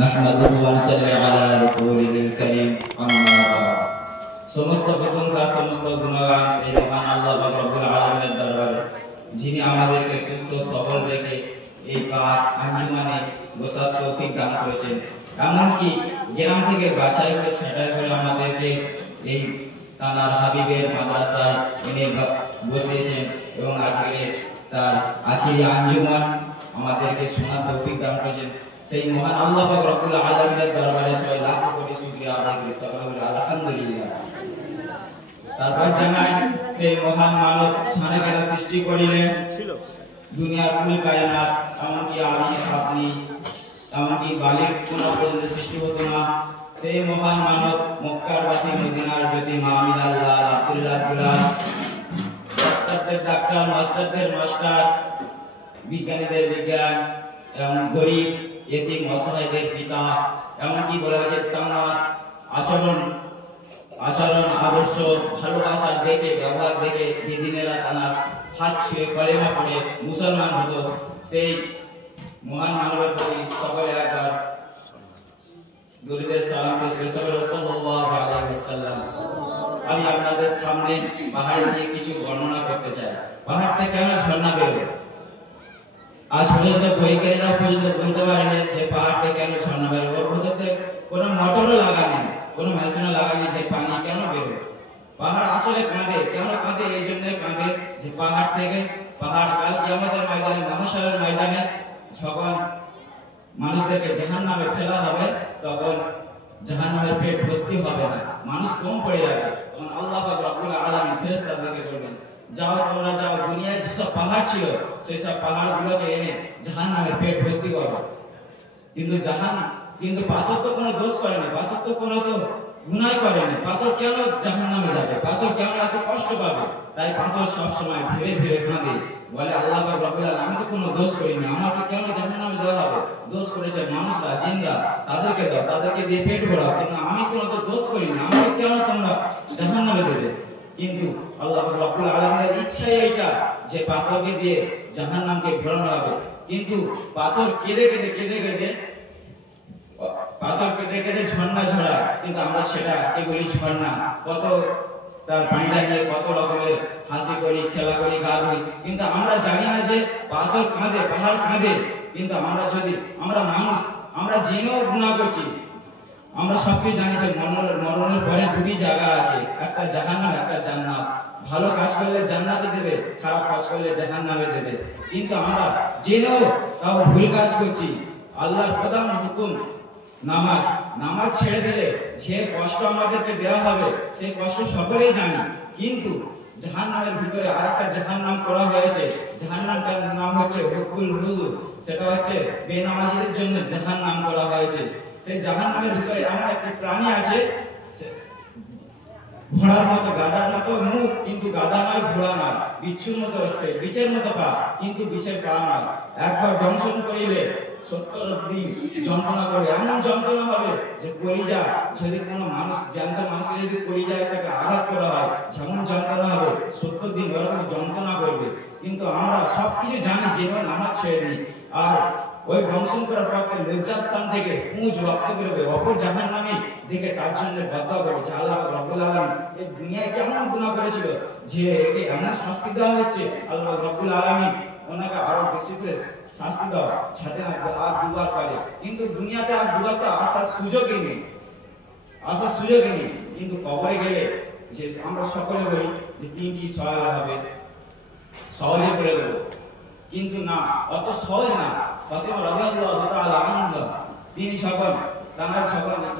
নাহমাদুহু ওয়া নুসাল্লি আলা রাসূলিল কারীম আম্মা বা'দ। সমস্ত প্রশংসা সমস্ত গুণগান সেই মহান আল্লাহ পাক রব্বুল আলামিনের দরবারে, যিনি আমাদেরকে সুস্থ সবল রেখে এই পাক আঞ্জুমানে বসার তৌফিক দান করেছেন। এমনকি গ্রাম থেকে বাছাই করে ছাঁটাই করে আমাদেরকে এই তানার হাবিবের মাদ্রাসায় এনে বসিয়েছেন এবং আজকে তার আখিরি আঞ্জুমান আমাদেরকে শোনার তৌফিক দান করেছেন। সেই মহান আল্লাহ পাক রব্বুল আলামিনের দরবারে সবাই লাখ কোটি শুকরিয়া আদায় করি, আলহামদুলিল্লাহ। তারপর জানাই সেই মহান মানব ছানে কেন সৃষ্টি করিলেন, দুনিয়ার কুল কায়নাত এমনকি আমি আপনি এমনকি বালিক কোন পর্যন্ত সৃষ্টি হতো না। সেই মহান মানব মক্কার বাতি মদিনার জ্যোতি মা আমিনাল্লাহ আব্দুল্লাহ গুলাম, ডাক্তারদের ডাক্তার, মাস্টারদের মাস্টার, বিজ্ঞানীদের বিজ্ঞান এবং গরিব এতিম অসহায়দের পিতা। এমনকি বলা হয়েছে তাঁর আচরণ আদর্শ ভালোবাসা দেখে ব্যবহার দেখে দিদিনেরা তাঁর হাত ছুঁয়ে কলেমা পড়ে মুসলমান হতো। সেই মহান মানবের প্রতি সকলে একবার দরুদের সালাম পেশ করে সকলে সাল্লাল্লাহু আলাইহি ওয়াসাল্লাম। আমি আপনাদের সামনে পাহাড় নিয়ে কিছু বর্ণনা করতে চাই। পাহাড় থেকে কেন ঝর্ণা বেরোয়? আজ পর্যন্ত বৈজ্ঞানিকরা পর্যন্ত বলতে পারেনি যে পাহাড় থেকে কেন ঝর্ণা বেরোয়। ওর ভেতরে কোনো মোটরও লাগানো, কোনো মেশিনও লাগানো যে পানি কেন বেরোয়। পাহাড় আসলে কাঁদে, কেন কাঁদে? এই জন্য কাঁদে যে পাহাড় থেকে কাল কিয়ামতের ময়দানে, মাহশরের ময়দানে যখন মানুষদেরকে জাহান্নামে ফেলা হবে, তখন জাহান্নামের পেট ভর্তি হবে না, মানুষ কম পড়ে যাবে। তখন আল্লাহ পাক রব্বুল আলামিন ফেরেশতাদেরকে বলবেন, যাও তোমরা যাও, দুনিয়ায় যেসব পাহাড় ছিল সেই সব পাহাড়গুলোকে এনে জাহান্নামের পেট ভর্তি করো। কিন্তু পাথর তো কোনো দোষ করেনি, পাথর তো কোনো তো গুনাহ করেনি। পাথর কেন জাহান্নামে যাবে? পাথর কেন এত কষ্ট পাবে? তাই পাথর সব সময় ভেবে ভেবে কাঁদে, বলে আল্লাহ পাক রব্বুল আলামিন, আমি তো কোনো দোষ করিনি, আমাকে কেন জাহান্নামে দেওয়া হবে? দোষ করেছে মানুষরা, জিনরা, তাদেরকে দাও, তাদেরকে দিয়ে পেট ভরাও, কিন্তু আমি কোনো তো দোষ করিনি, আমাকে কেন তোমরা জাহান্নামে দেবে? কিন্তু আল্লাহ পাক রব্বুল আলামিনের ইচ্ছাই এইটা যে পাথরকে দিয়ে জাহান্নামকে ভরানো হবে। কিন্তু পাথর কেঁদে কেঁদে ঝর্ণা ঝরায়, কিন্তু আমরা সেটা কে বলি ঝর্ণা। কত তার পানিটা নিয়ে কত রকমের হাসি করি, খেলা করি, গা ধুই, কিন্তু আমরা জানি না যে পাথর কাঁদে, পাহাড় কাঁদে। কিন্তু আমরা মানুষ, আমরা জেনেও গুনাহ করছি। আমরা সবকিছু জানি যে মরণের পরে দুটি জায়গা আছে, একটা জাহান্নাম, একটা জান্নাত। ভালো কাজ করলে জান্নাতে দেবে, খারাপ কাজ করলে জাহান্নামে দেবে। কিন্তু আমরা জেনেও তাও ভুল কাজ করছি। আল্লাহর প্রধান হুকুম নামাজ ছেড়ে দিলে যে কষ্ট আমাদেরকে দেওয়া হবে সেই কষ্ট সকলেই জানি। কিন্তু জাহান্নামের ভিতরে আরেকটা জাহান্নাম করা হয়েছে, জাহান্নামটার নাম হচ্ছে হুকুল হুজুর। সেটা হচ্ছে বেনামাজিদের জন্য জাহান্নাম করা হয়েছে। সেই জাহান্নামের ভিতরে এমন একটি প্রাণী আছে, ঘোড়ার মতো, গাধার মতো মুখ, কিন্তু গাধা নয়, ঘোড়া নয়, বিচ্ছুর মতো সে, বিছের মতো পা, কিন্তু বিছের পা নয়। একবার দংশন করিলে 70 দিন যন্ত্রণা করবে। এমন যন্ত্রণা হবে যে কলিজা, যদি কোনো মানুষ, জ্যান্ত মানুষকে যদি কলিজায় তাকে আঘাত করা হয় যেমন যন্ত্রণা হবে, 70 দিন ওরকম যন্ত্রণা করবে। কিন্তু আমরা সবকিছু জানি, যেভাবে নামাজ ছেড়ে দিই। আর ওই দংশন করার পর লজ্জাস্থান থেকে পুঁজ রক্ত বেরোবে, অপর জাহান্নামী দেখে তার জন্য বদদোয়া করবে যে আল্লাহ রব্বুল আলামিন এই দুনিয়ায় কেমন গুনাহ করেছিল যে একে এমন শাস্তি দেওয়া হচ্ছে। আল্লাহ রব্বুল আলামিন ওনাকে আরো বেশি করে শাস্তি দাও, যাতে আর দুবার করে। কিন্তু দুনিয়াতে আর দুবার তো আসার সুযোগই নেই। কিন্তু কবরে গেলে যে আমরা সকলে বলি যে 3টি সওয়াল হবে, সহজে করে দেবো, কিন্তু না, অত সহজ না। ফাতিমা রাদিয়াল্লাহু তাআলা আনহা, তিনি যখন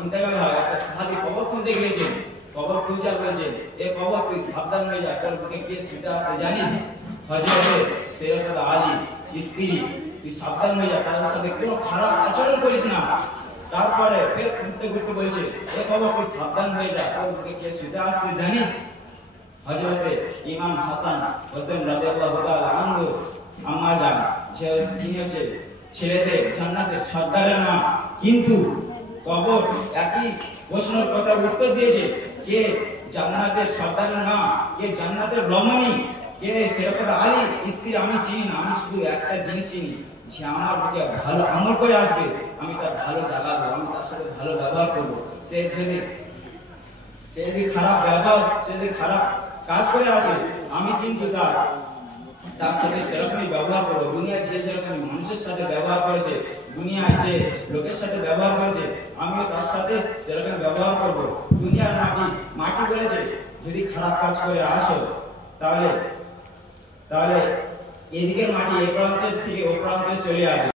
ইন্তেকাল হয়, একটা সাহাবী কবর খুলতে গিয়েছেন, কবর খুলছে আর বলছেন, এ কবর তুই সাবধান হয়ে যা, তোর বুকে কে শুতে আসছে জানিস? হযরত সাইয়্যিদা আলী স্ত্রী, তুই সাবধান হয়ে যা, তাদের সাথে কোনো খারাপ আচরণ করিস না। তারপরে ফের ঘুরতে বলছে, এ কবর তুই সাবধান হয়ে যা, তোর বুকে কে শুতে আসছে জানিস? হযরত ইমাম হাসান হোসেন রাদিয়াল্লাহু তাআলা আনহু আম্মা জান, যিনি হচ্ছে ছেলেদের জান্নাতের সর্দারের মা, কিন্তু কবর একই প্রশ্নের কথা উত্তর দিয়েছে, কে জান্নাতের সর্দারের মা, কে জান্নাতের রমণী, কে সাইয়্যিদা আলী স্ত্রী আমি চিনি না। আমি শুধু একটা জিনিস চিনি, যে আমার বুকে ভালো আমল করে আসবে, আমি তার ভালো জায়গা দেব, সাথে ভালো ব্যবহার করবো। সে যদি খারাপ ব্যবহার, সে যদি খারাপ কাজ করে আসে, আমি কিন্তু তার সাথে সেরকমই ব্যবহার করবো। দুনিয়া যে যেরকম মানুষের সাথে ব্যবহার করেছে, দুনিয়ায় সে লোকের সাথে ব্যবহার করেছে, আমিও তার সাথে সেরকম ব্যবহার করবো। দুনিয়ার মাটি বলেছে যদি খারাপ কাজ করে আসো তাহলে এদিকের মাটি এ প্রান্তের থেকে ও প্রান্তে চলে আসবে।